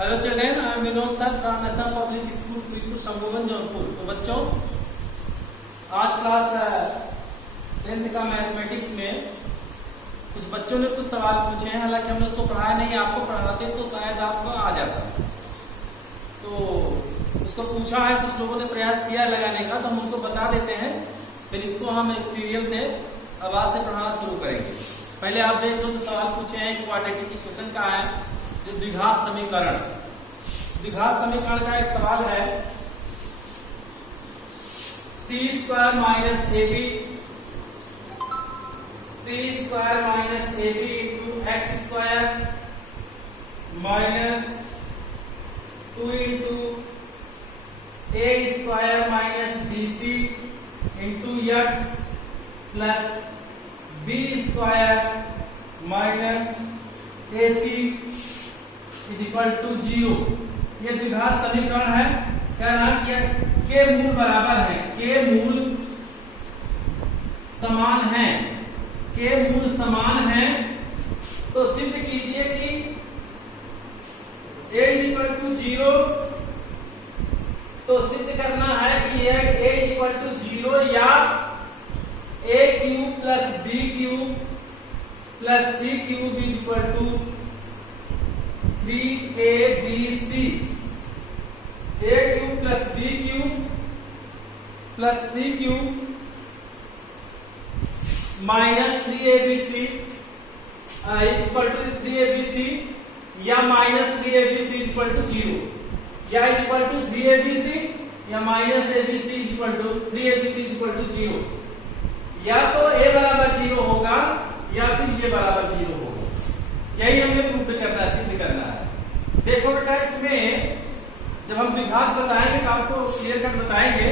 Hello children, I am Vinod sir from Assam public school Tripur Sangovan Jaunpur. तो बच्चों, आज क्लास 10th का मैथमेटिक्स में कुछ बच्चों ने कुछ सवाल पूछे हैं। हालांकि हमने उसको पढ़ाया नहीं, आपको पढ़ाते तो शायद आपको आ जाता। तो उसको पूछा है, कुछ लोगों ने प्रयास किया लगाने का, तो हम उनको बता देते हैं। फिर इसको हम एक सीरियल से आवाज से पढ़ाना शुरू करेंगे। पहले आप देख लो, जो सवाल पूछे हैं क्वाड्रेटिक इक्वेशन का है, जो द्विघात समीकरण। द्विघात समीकरण का एक सवाल है, C square minus A B into X square minus 2 into A square minus B C into X plus B square minus A C is equal to 0। ये द्विघात समीकरण है। कह रहा कि के मूल बराबर है, के मूल समान है, के मूल समान है। तो सिद्ध कीजिए कि a इज इक्वल टू 0। तो सिद्ध करना है कि a इज इक्वल टू 0 या a cube plus b cube plus c cube is equal to 3abc। a cube plus b cube plus c cube minus 3abc equal to 3abc या minus 3abc equal to 0, या equal to 3abc या minus abc equal to 3abc equal to 0। या तो a बराबर 0 होगा या फिर ये बराबर 0 होगा। यही हमें प्रूव करना है, सिद्ध करना है। देखो बेटा, इसमें जब हम द्विघात बताएंगे तो आपको क्लियर कट बताएंगे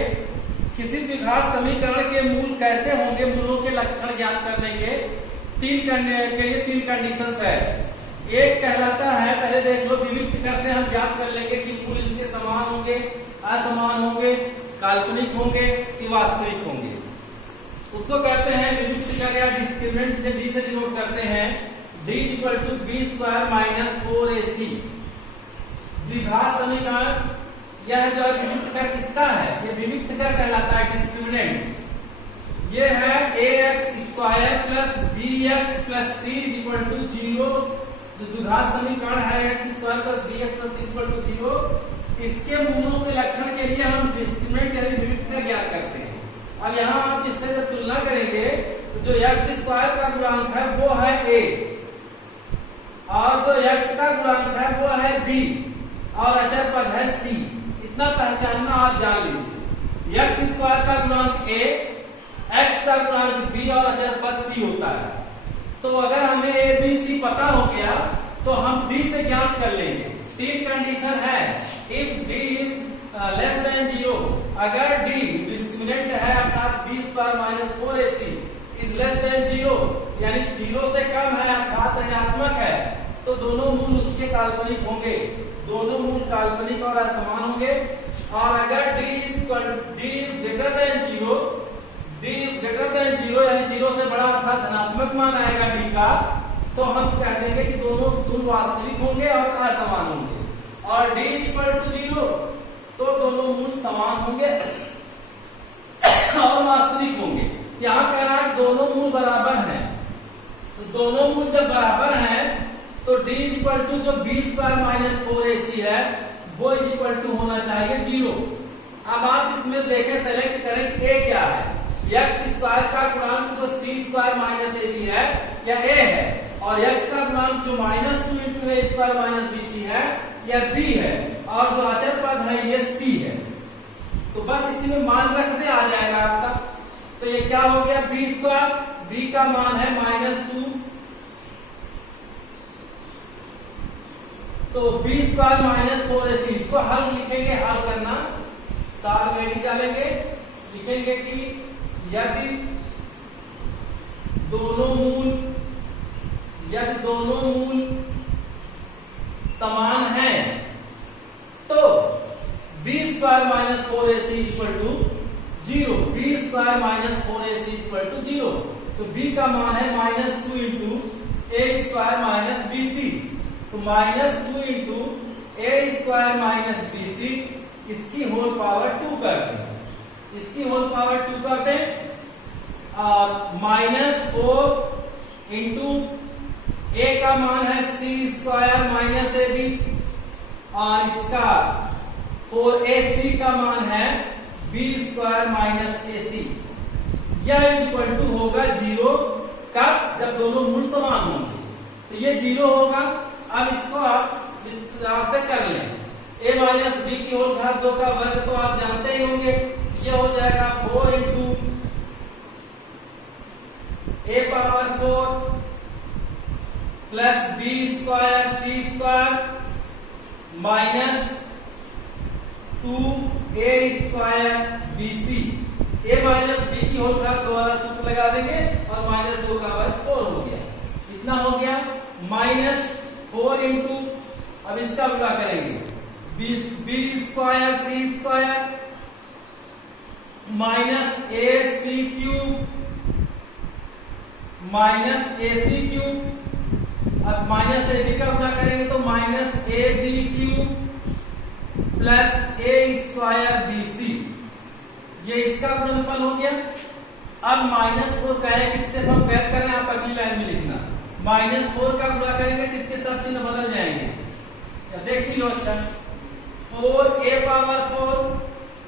किसी द्विघात समीकरण के मूल कैसे होंगे। मूलों के लक्षण ज्ञात करने के लिए तीन कंडीशंस है। एक कहलाता है, पहले देख लो, विविक्त करते हम ज्ञात कर लेंगे कि मूल इसके समान होंगे, असमान होंगे, काल्पनिक होंगे कि वास्तविक होंगे। उसको कहते हैं विविक्त कर, या डिस्क्रिमिनेंट से डी से डिनोट करते हैं। d equal to B square minus 4ac। द्विघात समीकरण यह जो है विविक्त कर किसका है? ये विविक्त कर कहलाता है, डिस्क्रिमिनेंट। ये है ax square plus bx plus c equal to 0। जो द्विघात समीकरण है x square plus bx plus c equal to 0, इसके मूलों के लक्षण के लिए हम डिस्क्रिमिनेंट यानी विविक्त कर ज्ञात करते हैं। अब यहाँ आप इससे जब तुलना करेंगे तो जो x स्क्वायर का गुणांक है वो है a, और जो x का गुणांक है वो है b, और अचर पद है c। इतना पहचानना आप जान लीजिए। x स्क्वायर का गुणांक a, x का गुणांक b और अचर पद c होता है। तो अगर हमें a b c पता हो गया तो हम d से ज्ञात कर लेंगे। तीन कंडीशन है। If d is less than 0, अगर d डिस्क्रिमिनेंट है अर्थात b square minus 4ac is less than 0, यानी 0 से कम है अर्थात ऋणात्मक है, तो दोनों मूल उसके काल्पनिक होंगे। दोनों मूल काल्पनिक और असमान होंगे। और अगर d इज ग्रेटर देन 0, यानी 0 से बड़ा अर्थात धनात्मक मान आएगा d का, तो हम कह देंगे कि दोनों मूल वास्तविक होंगे और असमान होंगे। और d इज इक्वल टू 0, तो दोनों मूल समान होंगे और वास्तविक होंगे। यहाँ कह रहा है दोनों मूल बराबर हैं। तो दोनों मूल जब बराबर हैं तो d इज इक्वल टू जो b स्क्वायर माइनस 4ac है वो इज इक्वल टू होना चाहिए 0। अब आप इसमें देखें, सेलेक्ट करें कि a क्या है। x स्क्वायर का गुणांक जो c स्क्वायर माइनस ab है या a है, और x का गुणांक जो minus 2 into a square minus bc है या b है, और जो अचर पद है ये c है। तो बस इसी में मान रख दे, आ जाएगा आपका। तो ये क्या हो गया, b स्क्वायर, b का मान है माइनस 2, तो b स्क्वायर माइनस 4ac। इसको हल लिखेंगे, हल करना सार में भी डालेंगे, लिखेंगे कि यदि दोनों मूल समान हैं तो b square minus 4ac equal to 0। b square minus 4ac equal to 0। तो b का मान है minus 2 into A square minus bc। तो -2 into A square minus B C, इसकी होल पावर 2 करते हैं, इसकी होल पावर 2 करते हैं, -4 इंटू ए का मान है C square minus A B, और इसका 4ac का मान है बी स्क्वायर माइनस ए सी। यह इक्वल टू होगा 0 का, जब दोनों मूल समान होंगे तो ये 0 होगा। अब इसको आप इस तरह से कर लें, a माइनस बी की होल घात 2 का वर्ग तो आप जानते ही होंगे, ये हो जाएगा 4 into a power 4 plus B square C square minus 2a square B C. a minus B की होल घात दोबारा सूत्र लगा देंगे और -2 का वर्ग 4 हो गया, इतना हो गया। -4 इंटू, अब इसका गुणा करेंगे, B square C square minus A C cube minus A C cube, अब माइनस ए बी का गुणा करेंगे तो minus A B cube plus A square B C, ये इसका गुणनफल हो गया। अब -4 का एक स्टेप हम गैप करें, आप अगली लाइन में लिखना, -4 का गुणा करेंगे तो इसके सब चिन्ह बदल जाएंगे, देख ही लो। अच्छा, 4a power 4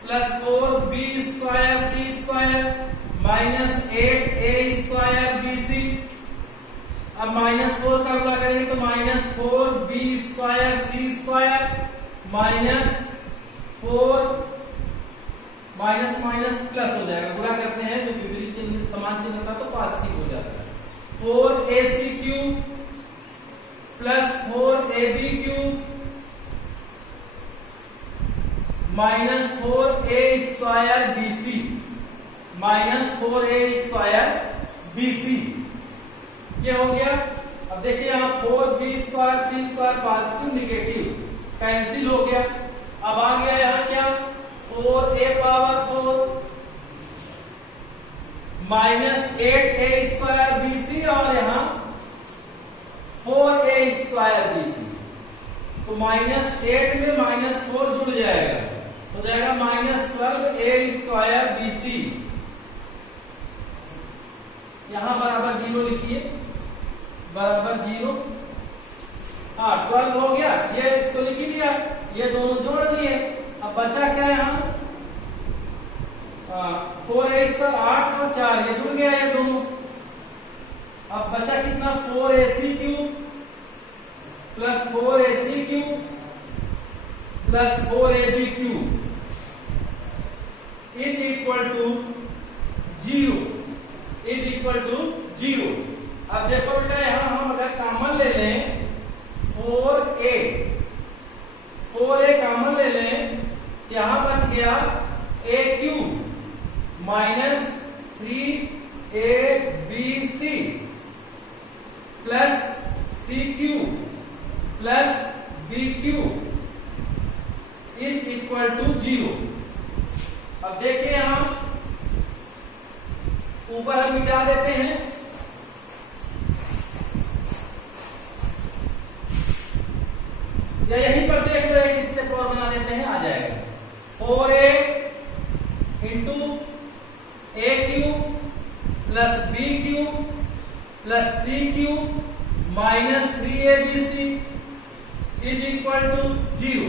plus 4b square C square minus 8a square B C. अब -4 का गुणा करेंगे तो -4b square C square minus 4 minus minus plus हो जाएगा, गुणा करते हैं जो विपरीत चिन्ह समान चिन्ह था तो पॉजिटिव हो जाता है। 4ac cube plus 4ab cube minus 4a square BC minus 4a square BC, ये हो गया। अब देखिए यहाँ 4b square C square positive negative cancel हो गया। अब आ गया यहाँ क्या, 4a power 4 minus 8a square BC और यहाँ 4a स्क्वायर बीसी, तो -8 में -4 जुड़ जाएगा, हो जाएगा -12a स्क्वायर बीसी। यहां बराबर 0 लिखिए, बराबर 0। हाँ 12 हो गया, ये इसको लिख ही लिया, ये दोनों जोड़ लिए। अब बचा क्या यहाँ, 4a स्क्वायर 8 और 4, ये जुड़ गया ये दोनों। अब बचा कितना, 4ac cube plus 4ac cube plus 4ab cube is equal to 0, is equal to 0। अब देखो बेटा यहां हम अगर कॉमन ले लें 4a कॉमन ले लें तो यहां बच गया a cube minus 3abc plus c cube plus b cube is equal to 0। अब देखिए यहां ऊपर हम मिटा देते हैं, या यहीं पर चेक लो, एक स्टेप और बना देते हैं, आ जाएगा 4a into a cube plus b cube plus c cube minus 3abc is equal to 0।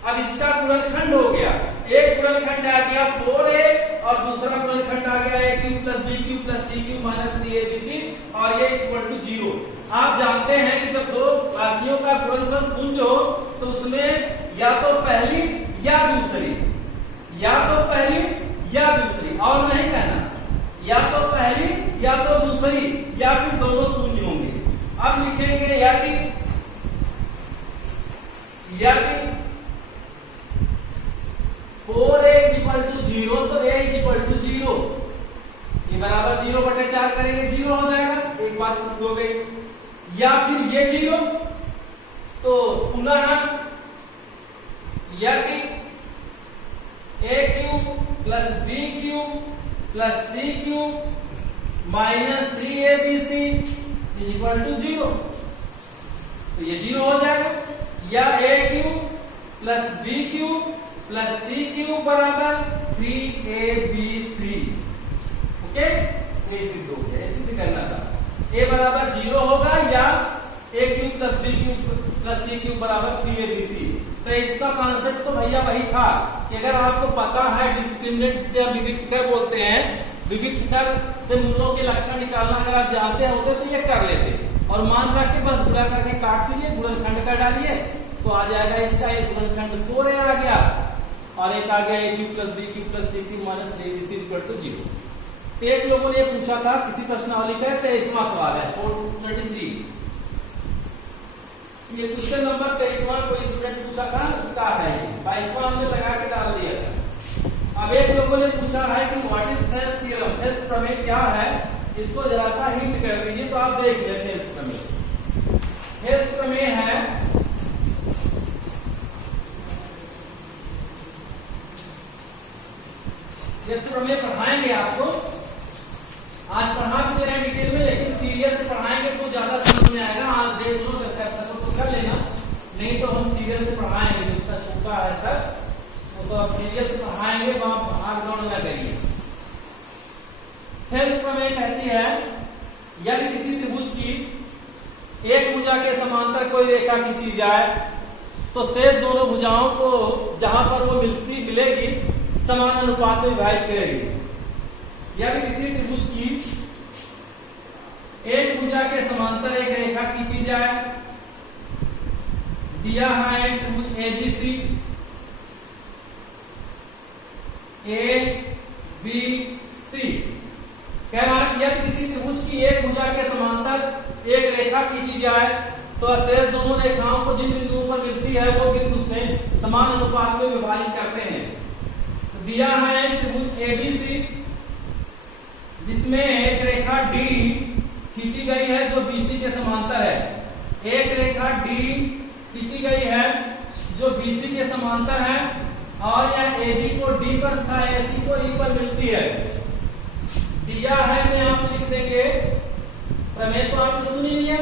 अब इसका गुणनखंड हो गया, एक गुणनखंड आ गया 4a और दूसरा गुणनखंड आ गया a cube plus b cube plus c cube minus 3abc और ये इक्वल टू 0। आप जानते हैं कि जब दो राशियों का गुणनफल शून्य हो तो उसमें या तो पहली या दूसरी, या तो पहली या दूसरी, और नहीं कहना या तो पहली या तो दूसरी या फिर दोनों शून्य होंगे। अब लिखेंगे यदि 4a इक्वल टू 0 तो a इक्वल टू 0, ये बराबर 0/4 करेंगे 0 हो जाएगा, एक बात हो गई। या फिर ये 0 तो पुनः यदि a cube plus b cube plus c cube minus 3abc is equal to 0, तो ये 0 हो जाएगा। या a cube plus B cube plus C cube बराबर 3abc। ओके, ये सिद्ध हो गया। ये सिद्ध करना था a बराबर 0 होगा या a cube plus b cube plus c cube बराबर 3abc। तो इसका कॉन्सेप्ट तो भैया वही था कि अगर आपको पता है डिस्क्रिमिनेंट से हम विविक्त कर बोलते हैं, विविक्त कर से मूलों के लक्षण निकालना अगर आप जानते होते तो ये कर लेते, और मान रख के बस गुणा करके काट दीजिए, गुणनखंड कर डालिए तो आ जाएगा इसका एक गुणनखंड 4a आ गया और एक आ गया a cube plus b cube plus c cube minus 3abc equal to 0। तो एक लोगों ने पूछा था किसी प्रश्नावली का 23वां सवाल है 433, ये क्वेश्चन नंबर 23वां कोई स्टूडेंट पूछा था, उसका है ये 22वां हमने लगा के डाल दिया था। अब एक लोगों ने पूछा है कि what is Thales theorem, Thales प्रमेय क्या है, इसको जरा सा हिंट कर दीजिए तो आप देख लें। थेल्स प्रमेय, थेल्स प्रमेय है ये प्रमेय पढ़ाएंगे आपको, आज पढ़ा भी दे रहे हैं डिटेल में, लेकिन सीरियल से पढ़ाएंगे तो ज्यादा समझ में आएगा। आज देख लो तो कर लेना, नहीं तो हम सीरियल से पढ़ाएंगे, जितना छोटा है तक वो सब सीरियल से पढ़ाएंगे, वहां भाग दौड़ न करिए। थेल्स प्रमेय कहती है यदि किसी त्रिभुज की एक भुजा के समांतर कोई रेखा खींची जाए तो शेष दोनों भुजाओं को जहां पर वो मिलेगी समान अनुपात में विभाजित करेगी। यदि किसी त्रिभुज की एक भुजा के समांतर एक रेखा खींची जाए, दिया है त्रिभुज ABC, ABC कह रहा है कि यदि किसी त्रिभुज की एक भुजा के समांतर एक रेखा खींची जाए तो शेष दोनों रेखाओं को जिन बिंदुओं पर मिलती है वो बिंदु से समान अनुपात में विभाजित करते हैं। तो दिया है त्रिभुज ABC जिसमें एक रेखा D खींची गई है जो BC के समांतर है, एक रेखा D खींची गई है जो BC के समांतर है और यह AB को D पर तथा AC को E पर मिलती है। दिया है में आप लिख देंगे, प्रमेय तो आपने सुनी नहीं है,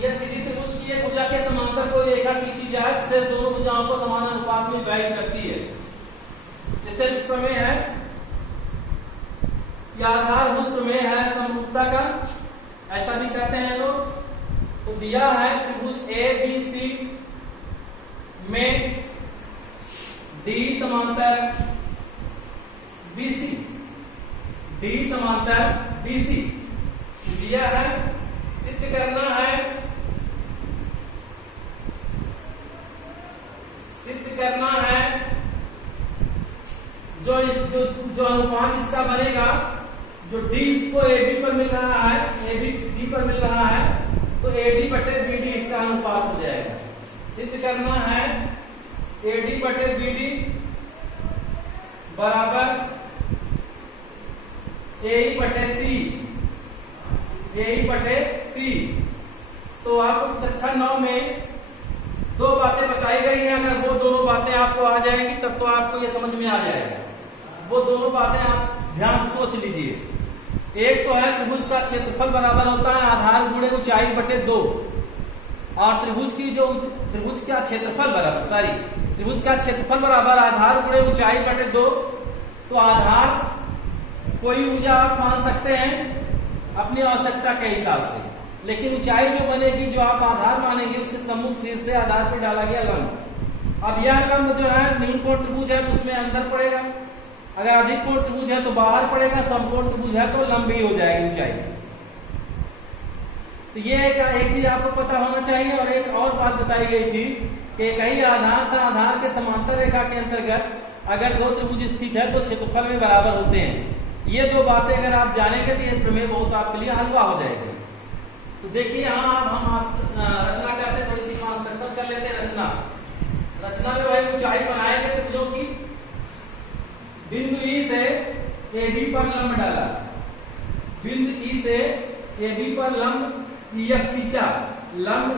यदि किसी त्रिभुज की एक भुजा के समांतर कोई रेखा खींची जाए जिससे दोनों भुजाओं को समान अनुपात में विभाजित करती है। थेल्स प्रमेय है, यह आधारभूत प्रमेय है समरूपता का, ऐसा भी कहते हैं लोग। तो दिया है त्रिभुज ABC में D समांतर BC, D समांतर BC दिया है, सिद्ध करना है, सिद्ध करना है जो अनुपात इसका बनेगा, जो D इसको AB पर मिल रहा है, AB D पर मिल रहा है, तो AD बटे BD इसका अनुपात हो जाएगा। सिद्ध करना है AD बटे BD बराबर AE बटे C, AE बटे C। तो आपको कक्षा 9 में दो बातें बताई गई हैं, अगर वो दोनों बातें आपको आ जाएंगी तब तो आपको ये समझ में आ जाएगा। वो दोनों बातें आप ध्यान से सोच लीजिए। एक तो है त्रिभुज का क्षेत्रफल बराबर होता है आधार गुणे ऊंचाई बटे 2, और त्रिभुज का क्षेत्रफल बराबर आधार गुणे ऊंचाई बटे 2। तो आधार कोई भुजा आप मान सकते हैं अपनी आवश्यकता के हिसाब से, लेकिन ऊंचाई जो बनेगी, जो आप आधार मानेंगे, उसके सम्मुख शीर्ष से आधार पर डाला गया लंब। अब यह लंब जो है न्यून कोण त्रिभुज है तो उसमें अंदर पड़ेगा, अगर अधिक कोण त्रिभुज है तो बाहर पड़ेगा, समकोण त्रिभुज है तो लंब ही हो जाएगी ऊंचाई। तो ये एक चीज आपको पता होना चाहिए। और एक और बात बताई गई थी कि कहीं आधार था, आधार के समांतर रेखा के अंतर्गत अगर दो त्रिभुज स्थित है तो क्षेत्रफल में बराबर होते हैं। ये दो बातें अगर आप जानेंगे तो ये प्रमेय बहुत आपके लिए हलवा हो जाएगा। तो देखिए हम रचना करते, थोड़ी सी कंस्ट्रक्शन कर लेते हैं। रचना में वही ऊंचाई बनाएंगे त्रिभुजों की। बिंदु E से AB पर लंब डाला, बिंदु E से AB पर लंब EF खींचा, लंब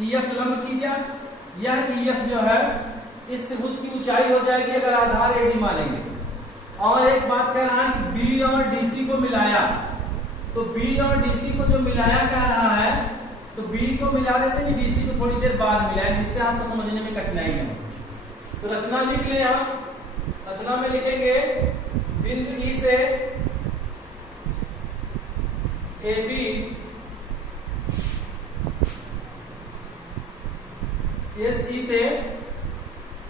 EF लंब खींचा। यह EF जो है इस त्रिभुज की ऊंचाई हो जाएगी अगर आधार AD मानेंगे। और एक बात कह रहा है कि B और DC को मिलाया, तो B और DC को जो मिलाया कह रहा है तो बी को मिला देते हैं, डीसी को थोड़ी देर बाद मिलाएंगे, जिससे आपको समझने में कठिनाई नहीं। तो रचना लिख लें आप। रचना में लिखेंगे बिंदु ई से ए बी ई से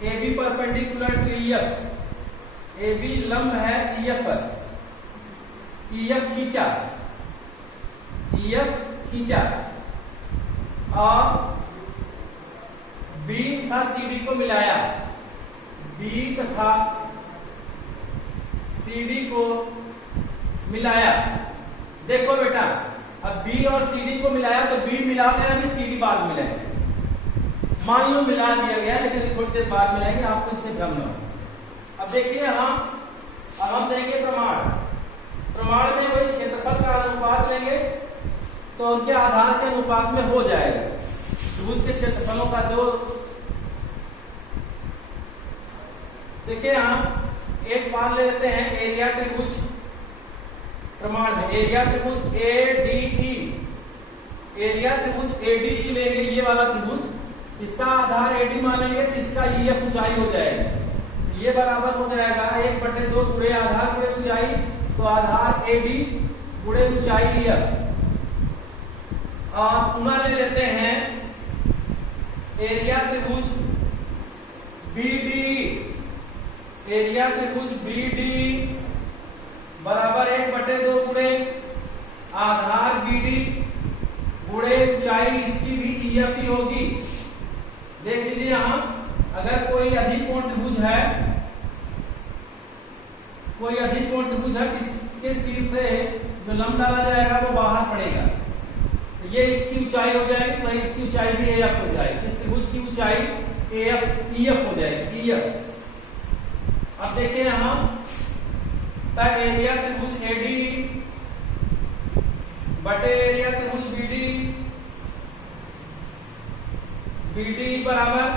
A B perpendicular to E F. A B लंब है ई एफ पर, ई एफ खींचा, ई एफ खींचा और बी तथा सीडी को मिलाया, बी तथा सीडी को मिलाया। देखो बेटा, अब बी और सीडी को मिलाया तो बी मिला देना, अभी सीडी बाद मिलाएंगे। मान लो मिला दिया गया, लेकिन थोड़ी देर बाद मिलाएंगे, आपको इससे भ्रम न हो। अब देखिए अब हम देंगे प्रमाण। प्रमाण में वही क्षेत्रफल का अनुपात लेंगे तो उनके आधार के अनुपात में हो जाएगा। त्रिभुज के क्षेत्रफलों का दो, देखिए हम एक मान ले लेते हैं एरिया त्रिभुज। प्रमाण में एरिया त्रिभुज एडीई, एरिया त्रिभुज एडीई लेंगे, ये वाला त्रिभुज, इसका आधार एडी मानेंगे तो इसका ईएफ ऊंचाई हो जाएगी। ये बराबर हो जाएगा 1/2 गुणे आधार गुणे ऊंचाई, तो आधार एडी गुणे ऊंचाई ईएफ। और पुनः ले लेते हैं एरिया त्रिभुज बीडी, एरिया त्रिभुज बीडी बराबर 1/2 गुणे आधार बीडी गुणे ऊंचाई, इसकी भी ईएफ ही होगी। देख लीजिए यहां, अगर कोई अधिकोण त्रिभुज है, कोई अधिकोण त्रिभुज है, इसके सिर से जो लंब डाला जाएगा वो बाहर पड़ेगा, तो ये इसकी ऊंचाई हो जाएगी, तो इसकी ऊंचाई भी एएफ हो जाएगी। इस त्रिभुज की ऊंचाई एएफ ईएफ हो जाएगी, ईएफ। अब देखिए यहां एरिया त्रिभुज एडी बटे एरिया त्रिभुज बीडी, बीडी बराबर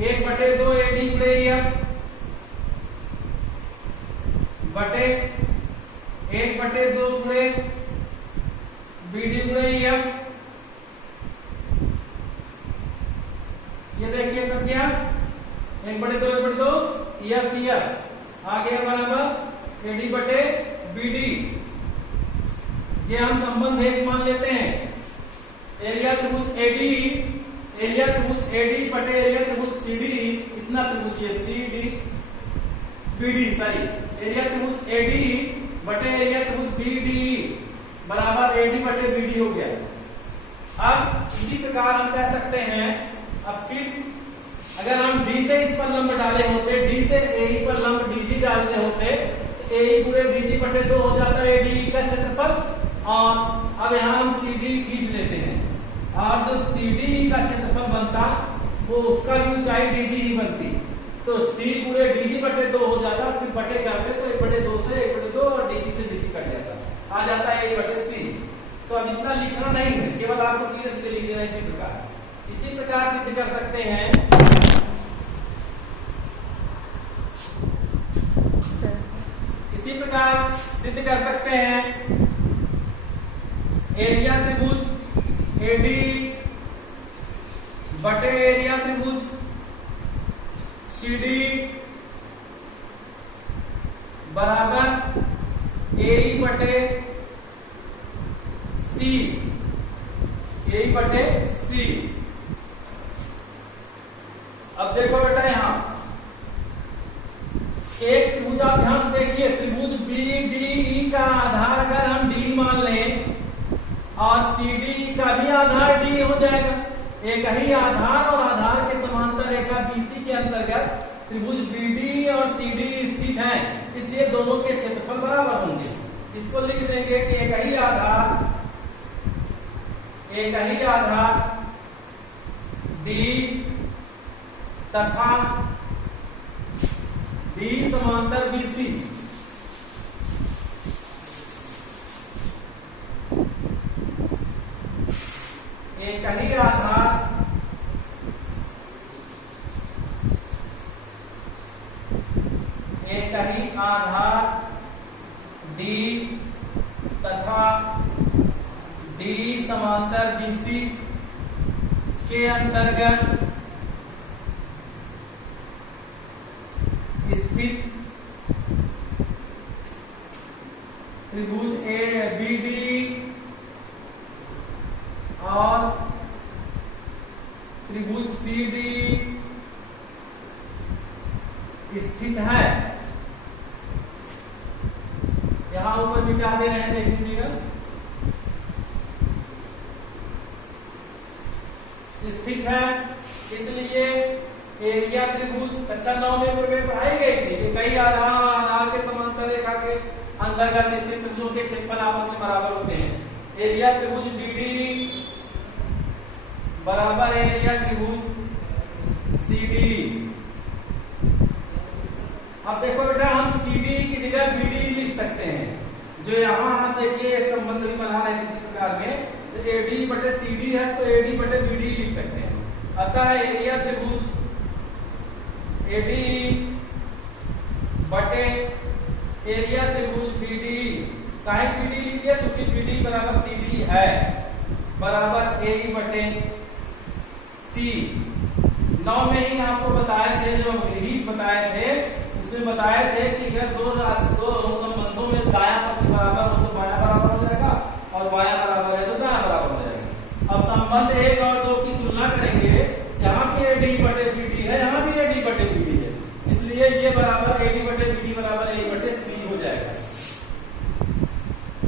1/2 एडी गुणे ईएफ बटे 1/2 गुणे बीडी गुणे ईएफ। ये देखिए कब गया 1/2 ईएफ ईएफ आ गया बराबर एडी बटे बीडी। ये हम संबंध एक मान लेते हैं। एरिया त्रिभुज एडी, एरिया त्रिभुज एडी बटे एरिया त्रिभुज सीडी, इतना त्रिभुज ये सीडी बीडी, सॉरी, एरिया त्रिभुज एडी बटे एरिया त्रिभुज बीडी बराबर एडी बटे बीडी हो गया। अब इसी प्रकार हम कह सकते हैं, अब फिर अगर हम डी से इस पर लंब डाले होते, डी से ए पर लंब डीजी डालते होते, तो ए गुणे डीजी बटे 2 हो जाता है एडी का क्षेत्रफल। और अब यहां हम सीडी खींच लेते हैं, और जो सीडी का क्षेत्रफल बनता वो उसका भी ऊंचाई डीजी ही बनती, तो सी गुणे डीजी बटे 2 हो जाता। फिर बटे करते तो 1/2 से 1/2 और डीजी से डीजी कट जाता, आ जाता है 1/c। तो अब इतना लिखना नहीं है, केवल आपको सीधे सीधे लिख देना। इसी प्रकार सिद्ध कर सकते हैं, इसी प्रकार सिद्ध कर सकते हैं एरिया त्रिभुज एडी बटे एरिया त्रिभुज सीडी बराबर ए बटे सी, ए बटे सी। अब देखो बेटा यहां एक त्रिभुज, आप ध्यान से देखिए, त्रिभुज बीडीई का आधार अगर हम डी मान लें और सीडी का भी आधार डी हो जाएगा। एक ही आधार और आधार के समांतर रेखा बीसी के अंतर्गत त्रिभुज बीडी और सीडी स्थित हैं, इसलिए दोनों के क्षेत्रफल बराबर होंगे। इसको लिख देंगे कि एक ही आधार डी तथा डी समांतर बीसी एक ही आधार डी तथा डी समांतर बीसी के अंतर्गत स्थित त्रिभुज ABD और त्रिभुज CD स्थित है। यहां ऊपर मिटा दे रहे हैं, देख लीजिएगा। स्थित है इसलिए एरिया त्रिभुज कक्षा 9 में पढ़ाई गई थी कि कई आधार के समांतर रेखा के अंतर्गत स्थित त्रिभुजों के क्षेत्रफल आपस में बराबर होते हैं। एरिया त्रिभुज BD बराबर एरिया त्रिभुज CD। अब देखो बेटा, हम CD की जगह BD लिख सकते हैं। जो यहाँ हम देखिए संबंध भी बना रहे हैं इसी प्रकार में, तो AD बटे CD है तो AD बटे BD लिख सकते हैं। अतः एरिया त्रिभुज AD बटे एरिया त्रिभुज BD, काहे BD लिखे क्योंकि BD बराबर CD है, बराबर AE बटे C। 9 में ही आपको बताए थे, जो गृहीत बताए थे उसमें बताए थे कि अगर दो संबंधों में दायां पक्ष बराबर हो तो बायां बराबर हो जाएगा और बायां बराबर है तो दायां बराबर हो जाएगा। अब संबंध 1 और 2 की तुलना करेंगे, यहाँ भी AD बटे BD है, यहाँ भी AD बटे BD है, इसलिए ये बराबर AD बटे BD बराबर AE बटे C हो जाएगा।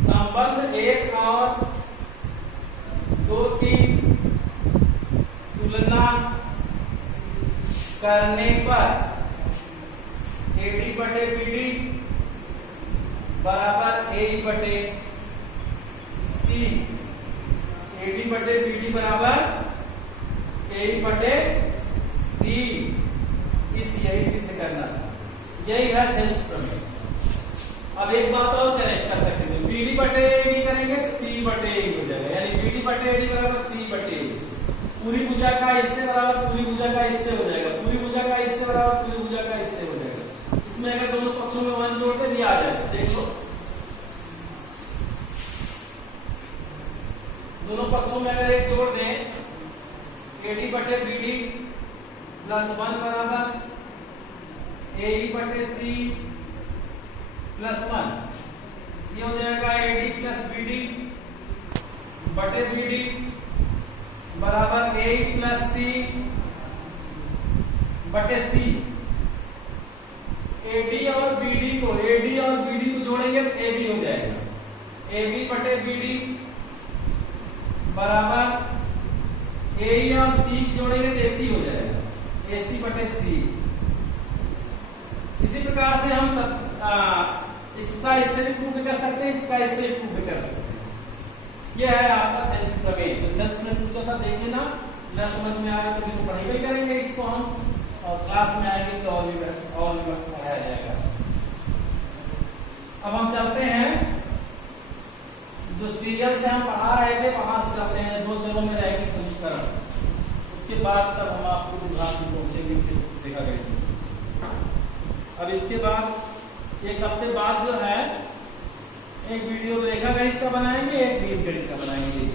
संबंध 1 और 2 की तुलना करने पर AD बटे BD बराबर AE बटे C, AD बटे BD बराबर AE बटे C। यही सिद्ध करना था, यही है थेल्स प्रमेय। अब एक बात और कनेक्ट कर सकते हैं, BD बटे AD करेंगे तो C बटे AE हो जाएगा, यानी BD बटे AD बराबर C बटे AE। पूरी भुजा का इससे बराबर पूरी भुजा का इससे हो जाएगा, पूरी भुजा का इससे बराबर पूरी भुजा का इससे हो जाएगा। इसमें अगर दोनों पक्षों में 1 जोड़ते दिया आ जाएगा, देख लो। दोनों पक्षों में अगर एक जोड़ दें, AD बटे BD प्लस 1 बराबर AE बटे C प्लस 1, ये हो जाएगा AD प्लस BD बटे BD बराबर AE प्लस C बटे C। AD और BD को जोड़ेंगे तो AB हो जाएगा, AB बटे BD बराबर AE और C की जोड़ेंगे तो AC हो जाएगा, AC बटे C। इसी प्रकार से हम इसका इससे भी प्रूव कर सकते हैं, इसका इससे भी प्रूव कर सकते हैं। यह है आपका थेल्स प्रमेय। जो थेल्स में पूछा था देख लेना, न समझ में आया तो भी पढ़ाई भी करेंगे इसको हम, और क्लास में आएंगे तो और भी पढ़ाया जाएगा। अब हम चलते हैं, जो सीरियल से हम पढ़ा रहे थे वहां से चलते हैं 2 चरों में रहेगी समीकरण, उसके बाद तब हम आपको विभाग में पहुंचेंगे, फिर देखा करेंगे। अब इसके बाद 1 हफ्ते बाद जो है एक वीडियो रेखा गणित का बनाएंगे, एक बीजगणित का बनाएंगे।